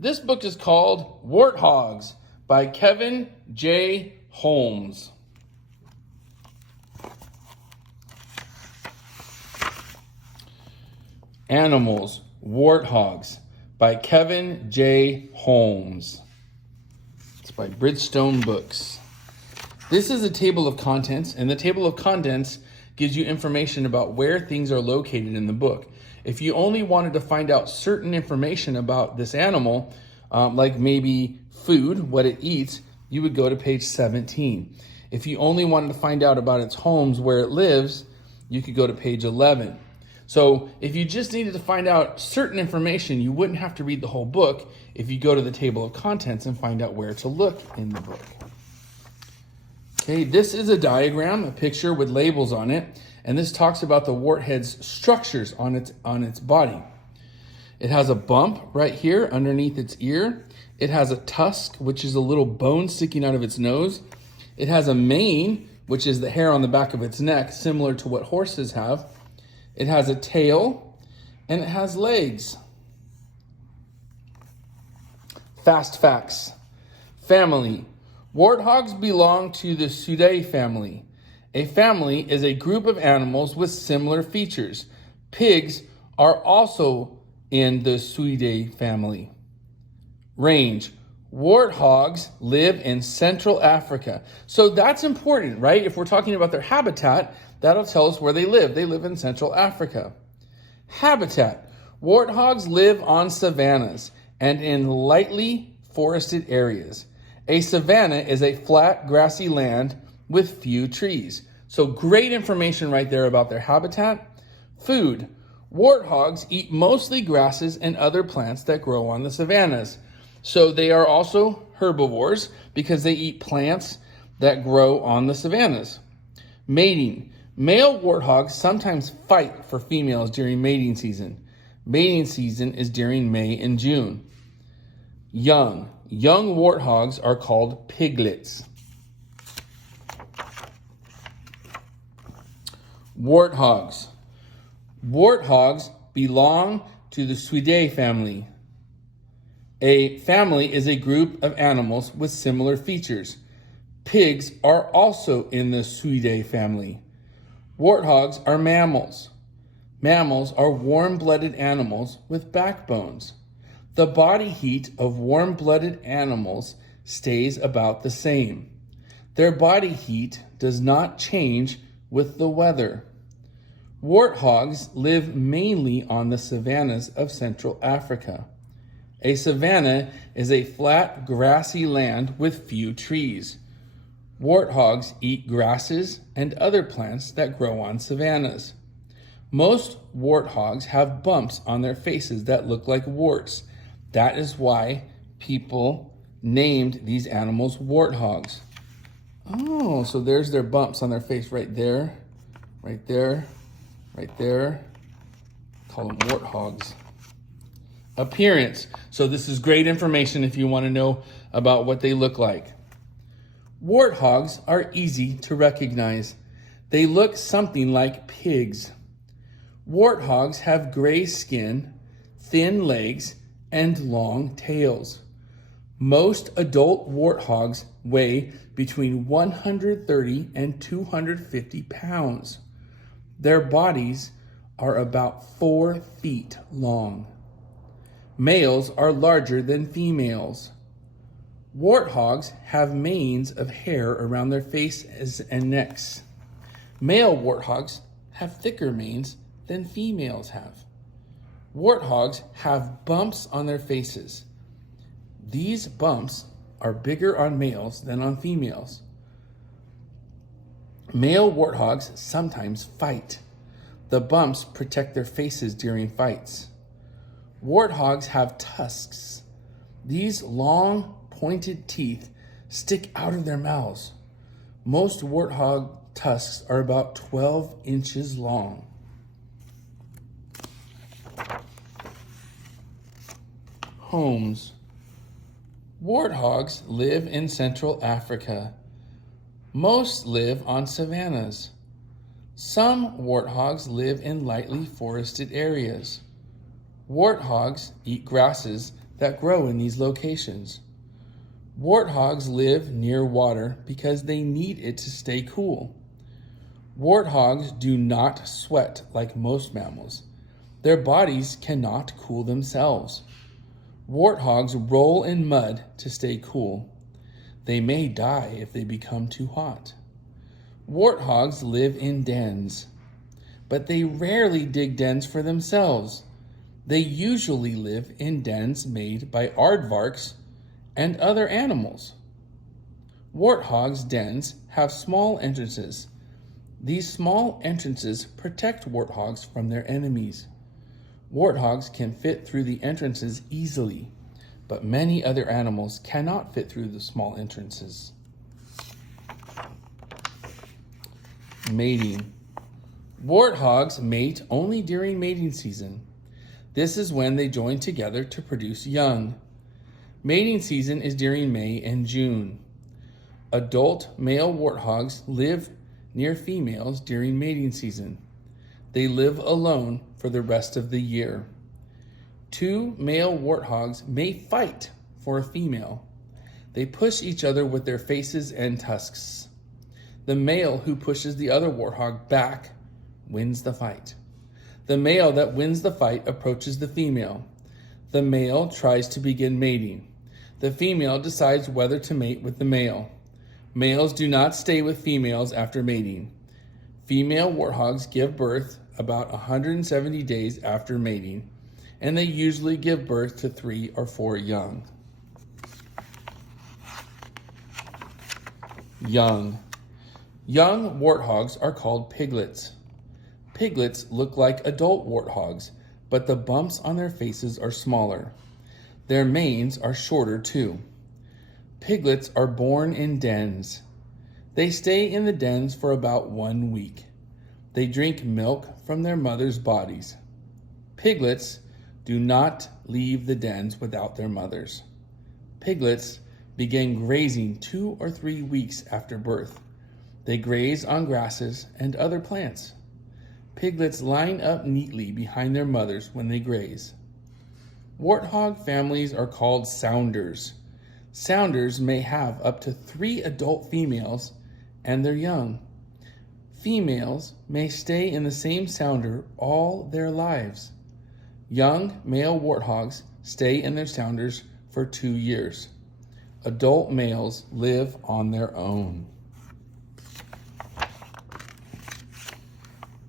This book is called Warthogs by Kevin J. Holmes. Animals, Warthogs by Kevin J. Holmes. It's by Bridgestone Books. This is a table of contents, and the table of contents gives you information about where things are located in the book. If you only wanted to find out certain information about this animal, like maybe food, what it eats, you would go to page 17. If you only wanted to find out about its homes, where it lives, you could go to page 11. So if you just needed to find out certain information, you wouldn't have to read the whole book if you go to the table of contents and find out where to look in the book. Okay, this is a diagram, a picture with labels on it, and this talks about the warthead's structures on its body. It has a bump right here underneath its ear. It has a tusk, which is a little bone sticking out of its nose. It has a mane, which is the hair on the back of its neck, similar to what horses have. It has a tail, and it has legs. Fast facts. Family. Warthogs belong to the Suidae family. A family is a group of animals with similar features. Pigs are also in the Suidae family. Range. Warthogs live in Central Africa. So that's important, right? If we're talking about their habitat, that'll tell us where they live. They live in Central Africa. Habitat. Warthogs live on savannas and in lightly forested areas. A savanna is a flat, grassy land with few trees. So great information right there about their habitat. Food. Warthogs eat mostly grasses and other plants that grow on the savannas. So they are also herbivores because they eat plants that grow on the savannas. Mating. Male warthogs sometimes fight for females during mating season. Mating season is during May and June. Young warthogs are called piglets. Warthogs. Warthogs belong to the Suidae family. A family is a group of animals with similar features. Pigs are also in the Suidae family. Warthogs are mammals. Mammals are warm-blooded animals with backbones. The body heat of warm-blooded animals stays about the same. Their body heat does not change with the weather. Warthogs live mainly on the savannas of Central Africa. A savanna is a flat, grassy land with few trees. Warthogs eat grasses and other plants that grow on savannas. Most warthogs have bumps on their faces that look like warts. That is why people named these animals warthogs. Oh, so there's their bumps on their face right there, right there, right there. Call them warthogs. Appearance. So this is great information if you want to know about what they look like. Warthogs are easy to recognize. They look something like pigs. Warthogs have gray skin, thin legs, and long tails. Most adult warthogs weigh between 130 and 250 pounds. Their bodies are about 4 feet long. Males are larger than females. Warthogs have manes of hair around their faces and necks. Male warthogs have thicker manes than females have. Warthogs have bumps on their faces. These bumps are bigger on males than on females. Male warthogs sometimes fight. The bumps protect their faces during fights. Warthogs have tusks. These long, pointed teeth stick out of their mouths. Most warthog tusks are about 12 inches long. Homes. Warthogs live in Central Africa. Most live on savannas. Some warthogs live in lightly forested areas. Warthogs eat grasses that grow in these locations. Warthogs live near water because they need it to stay cool. Warthogs do not sweat like most mammals. Their bodies cannot cool themselves. Warthogs roll in mud to stay cool. They may die if they become too hot. Warthogs live in dens, but they rarely dig dens for themselves. They usually live in dens made by aardvarks and other animals. Warthogs' dens have small entrances. These small entrances protect warthogs from their enemies. Warthogs can fit through the entrances easily, but many other animals cannot fit through the small entrances. Mating. Warthogs mate only during mating season. This is when they join together to produce young. Mating season is during May and June. Adult male warthogs live near females during mating season. They live alone for the rest of the year. Two male warthogs may fight for a female. They push each other with their faces and tusks. The male who pushes the other warthog back wins the fight. The male that wins the fight approaches the female. The male tries to begin mating. The female decides whether to mate with the male. Males do not stay with females after mating. Female warthogs give birth about 170 days after mating, and they usually give birth to 3 or 4 young. Young. Young warthogs are called piglets. Piglets look like adult warthogs, but the bumps on their faces are smaller. Their manes are shorter too. Piglets are born in dens. They stay in the dens for about 1 week. They drink milk from their mothers' bodies. Piglets do not leave the dens without their mothers. Piglets begin grazing 2 or 3 weeks after birth. They graze on grasses and other plants. Piglets line up neatly behind their mothers when they graze. Warthog families are called sounders. Sounders may have up to 3 adult females and their young. Females may stay in the same sounder all their lives. Young male warthogs stay in their sounders for 2 years. Adult males live on their own.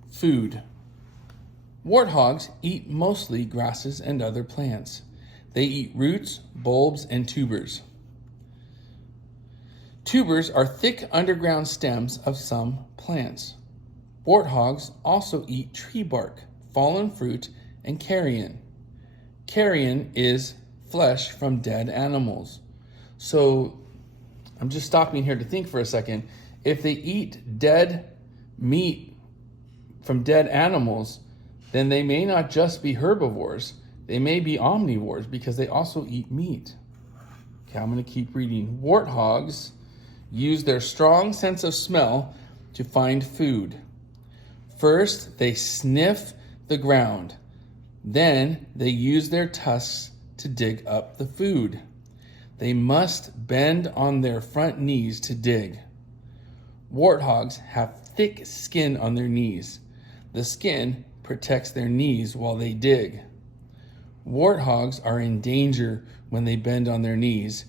Food. Warthogs eat mostly grasses and other plants. They eat roots, bulbs, and tubers. Tubers are thick underground stems of some plants. Warthogs also eat tree bark, fallen fruit, and carrion. Carrion is flesh from dead animals. So I'm just stopping here to think for a second. If they eat dead meat from dead animals, then they may not just be herbivores. They may be omnivores because they also eat meat. Okay, I'm going to keep reading. Warthogs use their strong sense of smell to find food. First, they sniff the ground. Then they use their tusks to dig up the food. They must bend on their front knees to dig. Warthogs have thick skin on their knees. The skin protects their knees while they dig. Warthogs are in danger when they bend on their knees.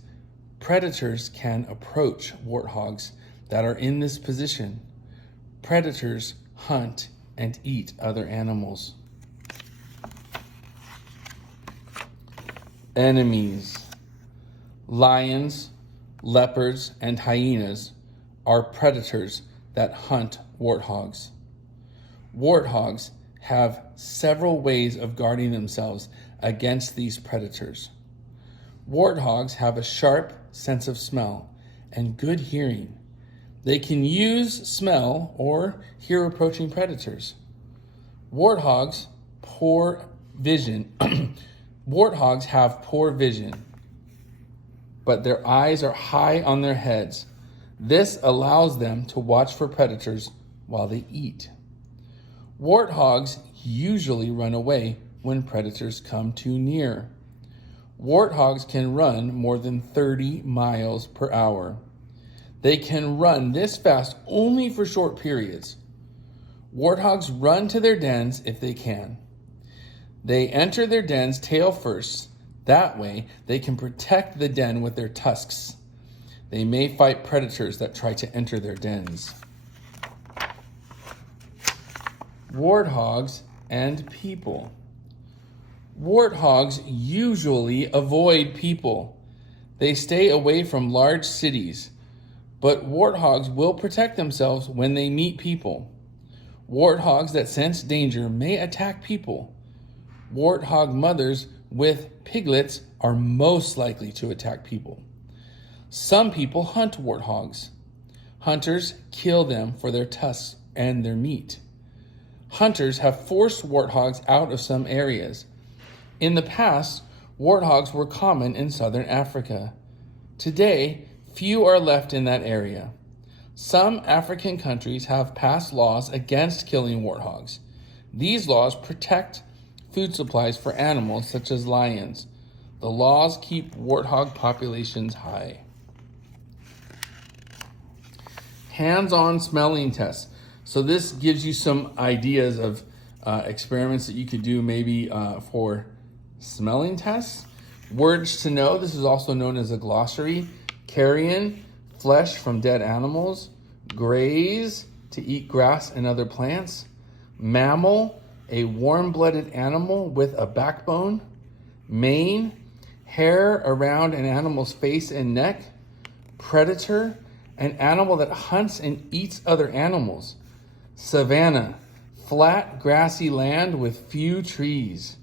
Predators can approach warthogs that are in this position. Predators hunt and eat other animals. Enemies. Lions, leopards, and hyenas are predators that hunt warthogs. Warthogs have several ways of guarding themselves against these predators. Warthogs have a sharp sense of smell and good hearing. They can use smell or hear approaching predators. Warthogs have poor vision, but their eyes are high on their heads. This allows them to watch for predators while they eat. Warthogs usually run away when predators come too near. Warthogs can run more than 30 miles per hour. They can run this fast only for short periods. Warthogs run to their dens if they can. They enter their dens tail first. That way, they can protect the den with their tusks. They may fight predators that try to enter their dens. Warthogs and people. Warthogs usually avoid people. They stay away from large cities, but warthogs will protect themselves when they meet people. Warthogs that sense danger may attack people. Warthog mothers with piglets are most likely to attack people. Some people hunt warthogs. Hunters kill them for their tusks and their meat. Hunters have forced warthogs out of some areas. In the past, warthogs were common in southern Africa. Today, few are left in that area. Some African countries have passed laws against killing warthogs. These laws protect food supplies for animals such as lions. The laws keep warthog populations high. Hands-on smelling tests. So this gives you some ideas of experiments that you could do maybe for smelling tests. Words to know. This is also known as a glossary. Carrion, flesh from dead animals. Graze, to eat grass and other plants. Mammal, a warm-blooded animal with a backbone. Mane, hair around an animal's face and neck. Predator, an animal that hunts and eats other animals. Savanna, flat grassy land with few trees.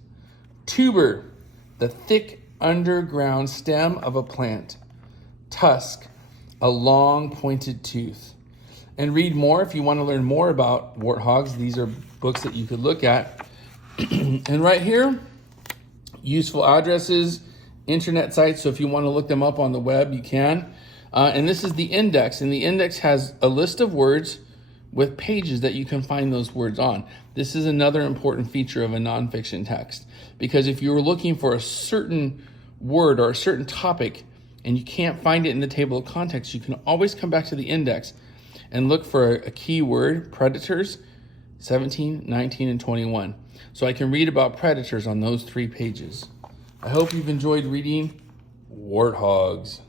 Tuber, the thick underground stem of a plant. Tusk, a long pointed tooth. And read more if you want to learn more about warthogs. These are books that you could look at. And right here, useful addresses, internet sites. So if you want to look them up on the web, you can. And this is the index. And the index has a list of words with pages that you can find those words on. This is another important feature of a nonfiction text. Because if you were looking for a certain word or a certain topic and you can't find it in the table of contents, you can always come back to the index and look for a keyword, predators, 17, 19, and 21. So I can read about predators on those 3 pages. I hope you've enjoyed reading Warthogs.